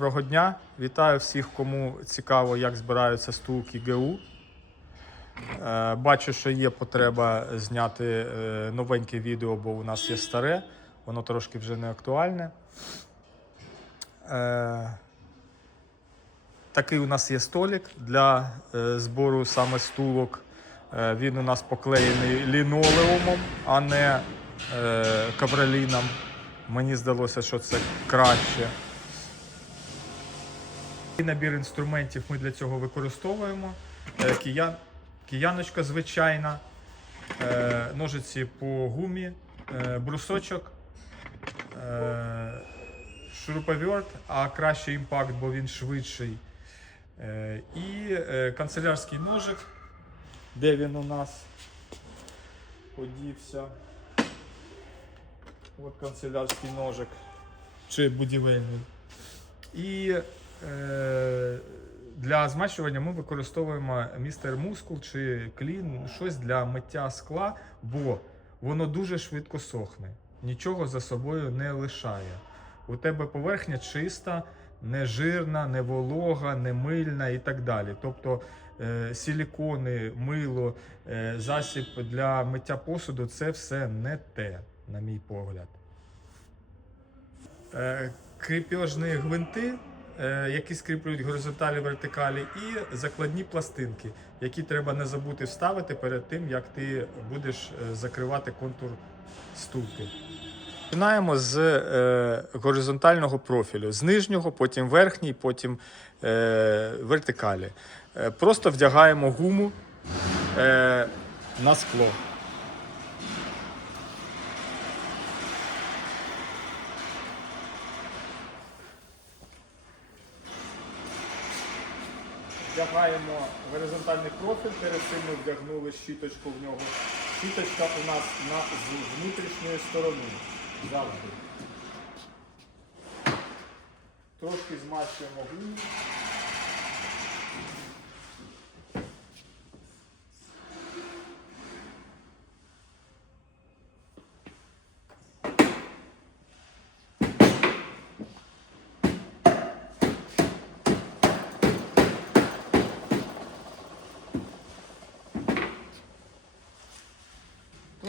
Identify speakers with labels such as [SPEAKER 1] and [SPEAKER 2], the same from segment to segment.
[SPEAKER 1] Доброго дня! Вітаю всіх, кому цікаво, як збираються стулки ГУ. Е, Бачу, що є потреба зняти е, новеньке відео, бо у нас є старе, воно трошки вже не актуальне. Е, Такий у нас є столик для збору саме стулок. Він у нас поклеєний лінолеумом, а не кавроліном. Мені здалося, що це краще. Набір інструментів ми для цього використовуємо. Е, Кия... Кияночка звичайна, е, ножиці по гумі, е, брусочок, шуруповерт, а краще імпакт, бо він швидший. І канцелярський ножик. Де він у нас подівся? От канцелярський ножик. Чи будівельний. І для змащування ми використовуємо містер мускул чи клін, щось для миття скла, бо воно дуже швидко сохне, нічого за собою не лишає. У тебе поверхня чиста, не жирна, не волога, не мильна і так далі. Тобто е, силікони, мило, е, засіб для миття посуду це все не те, на мій погляд. Е, кріпежні гвинти, е, які скріплюють горизонталі вертикалі, і закладні пластинки, які треба не забути вставити перед тим, як ти будеш е, закривати контур стулки. Починаємо з е, горизонтального профілю, з нижнього, потім верхній, потім е, вертикалі. Е, просто вдягаємо гуму е, на скло. Вдягаємо горизонтальний профіль, перед цим ми вдягнули щіточку в нього. Щіточка у нас на, внутрішньої сторони. Завжди. Трошки змащуємо гуму.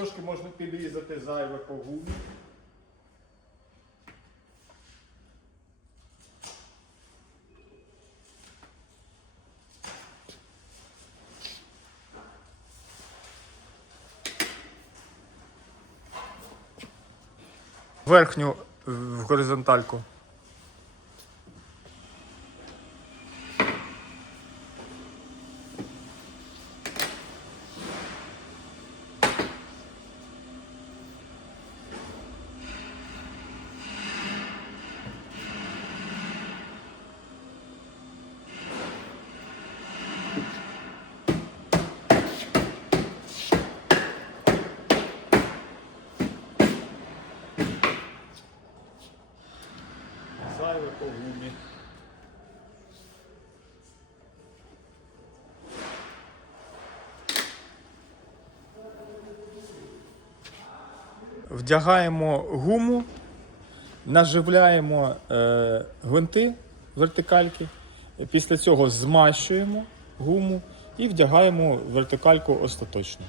[SPEAKER 1] Трошки можна підрізати зайве по гумі. Верхню в горизонтальку. Зайве по гумі. Вдягаємо гуму, наживляємо е, гвинти вертикальки, після цього змащуємо гуму і вдягаємо вертикальку остаточно.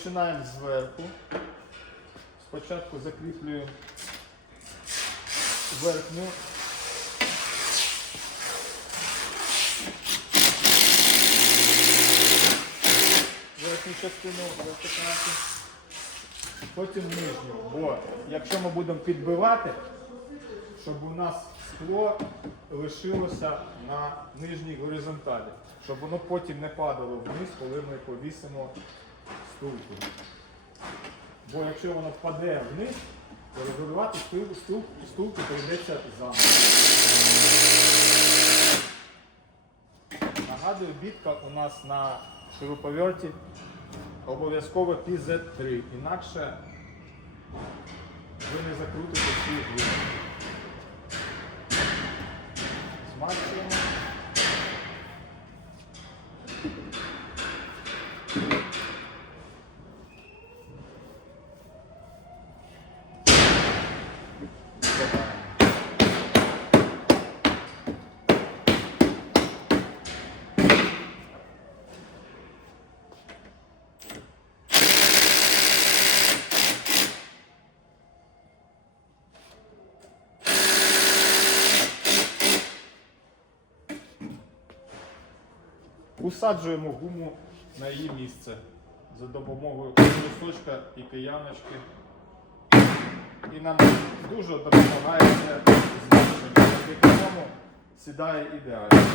[SPEAKER 1] Починаємо зверху. Спочатку закріплюємо верхню. Верхню частину вертикальки. Потім нижню. Бо якщо ми будемо підбивати, щоб у нас скло лишилося на нижній горизонталі, щоб воно потім не падало вниз, коли ми повісимо стулку. Бо якщо воно впаде вниз, то регулювати стул, стул, стулку прийдеться заново. Нагадую, бітка у нас на шуруповерті обов'язково PZ3, інакше ви не закрутите цю гуму. Змащуємо. Додаємо. Усаджуємо гуму на її місце за допомогою листочка і кияночки. І нам дуже допомагає це змащення, завдяки цьому сідає ідеально.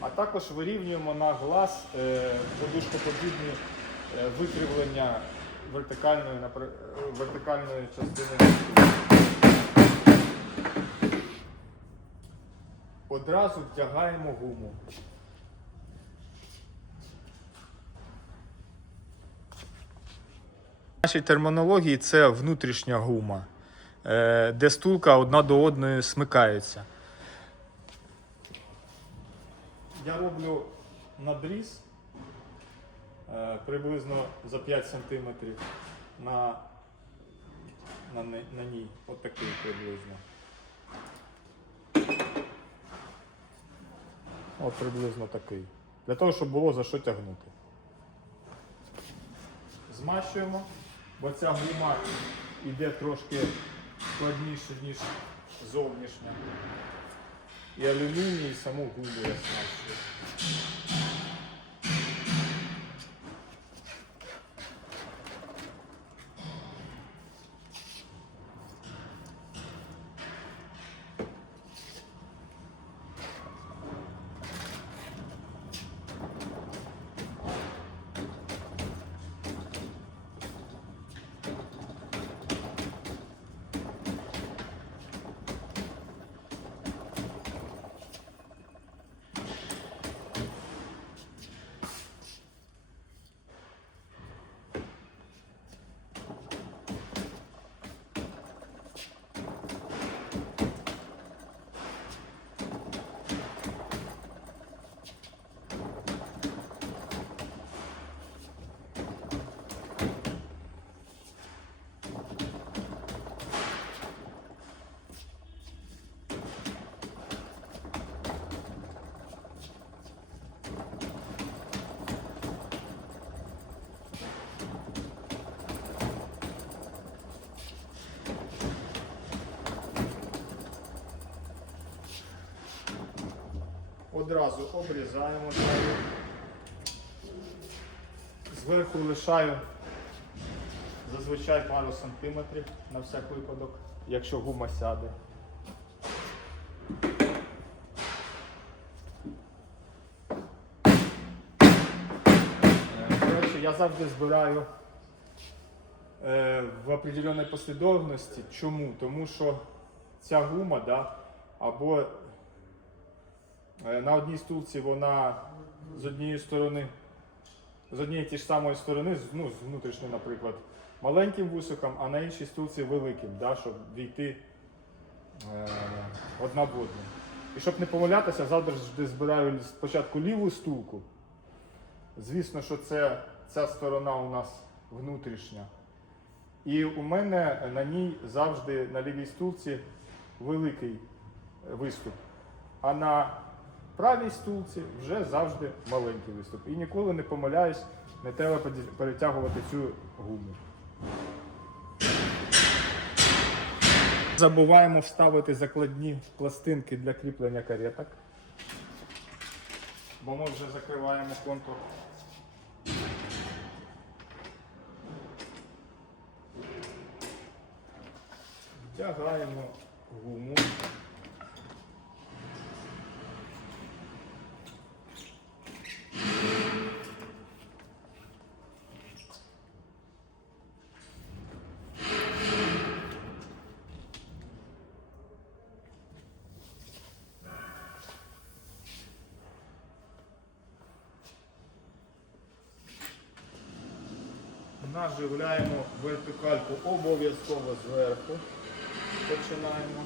[SPEAKER 1] А також вирівнюємо на глаз е, подушкоподібні е, викривлення вертикальної, вертикальної частини. Одразу вдягаємо гуму. В нашій термінології це внутрішня гума, е, де стулка одна до одної смикається. Я роблю надріз приблизно за 5 см на, на, на ній. От такий приблизно. От приблизно такий. Для того, щоб було за що тягнути. Змащуємо, бо ця гума йде трошки складніше, ніж зовнішня. І алюміній, і саму гуму я змащую. Одразу обрізаємо далі. Зверху лишаю зазвичай пару сантиметрів на всяк випадок, якщо гума сяде. Е, Коротше, я завжди збираю е, в определеній послідовності. Чому? Тому що ця гума, да, або На одній стулці вона з однієї сторони, з однієї ті ж самої сторони, ну, з внутрішньої, наприклад, маленьким вусиком, а на іншій стулці великим, да, щоб війти е, одна в одну. І щоб не помилятися, завжди збираю спочатку ліву стулку. Звісно, що це ця сторона у нас внутрішня. І у мене на ній завжди на лівій стулці великий виступ. А на правій стулці вже завжди маленький виступ. І ніколи не помиляюсь, не треба перетягувати цю гуму. Забуваємо вставити закладні пластинки для кріплення кареток. Бо ми вже закриваємо контур. Вдягаємо гуму. Наживляємо вертикальку обов'язково зверху. Починаємо.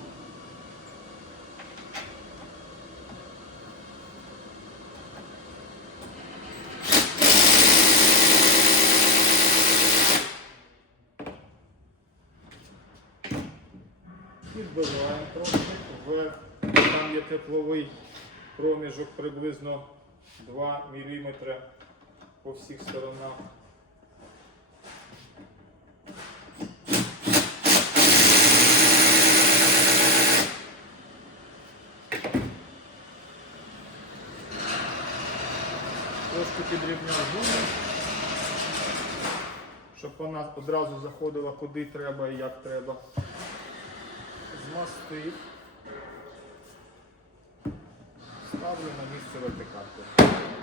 [SPEAKER 1] Підбиваємо трошки вверх. Там є тепловий проміжок приблизно 2 мм по всіх сторонах. Трошки підрівняв гуму, щоб вона одразу заходила куди треба і як треба. Змастив. Ставлю на місце вертикальку.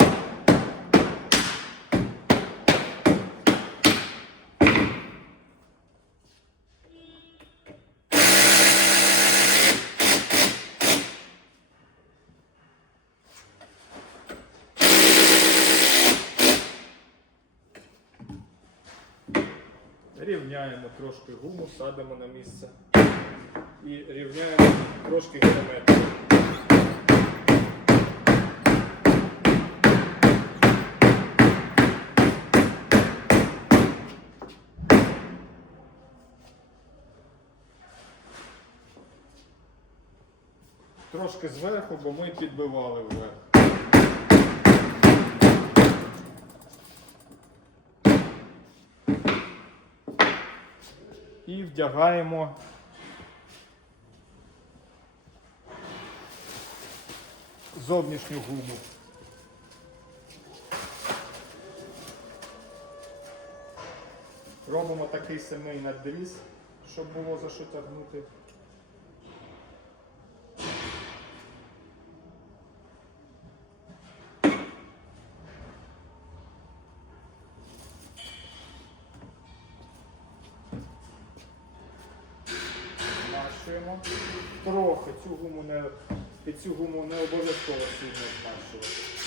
[SPEAKER 1] Рівняємо трошки гуму, садимо на місце і рівняємо трошки геометрію. Трошки зверху, бо ми підбивали вверх. І вдягаємо зовнішню губу. Робимо такий самий надріз, щоб було за що тягнути. Трохи цю гуму не, цю гуму не обов'язково сильно змащувати.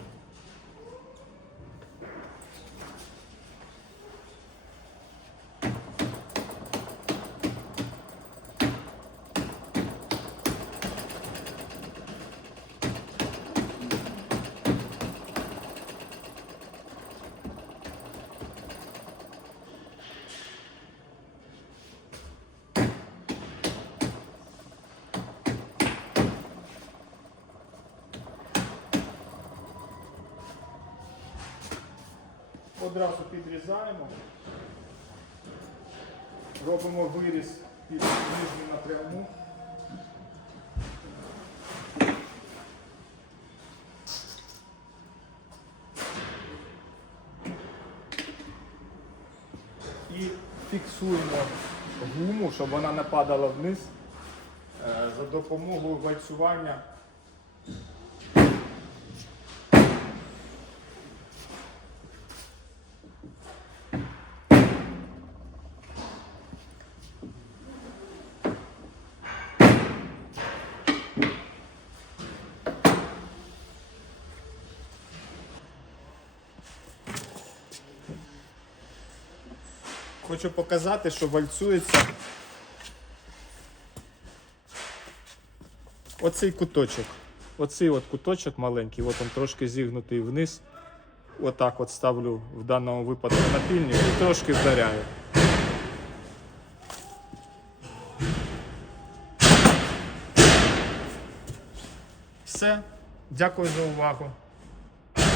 [SPEAKER 1] Одразу підрізаємо. Робимо виріз під нижню напряму. І фіксуємо гуму, щоб вона не падала вниз е, за допомогою вальцювання Хочу показати, що вальцюється оцей куточок. Оцей от куточок маленький, от він трошки зігнутий вниз. Отак от ставлю в даному випадку напільник і трошки вдаряю. Все. Дякую за увагу.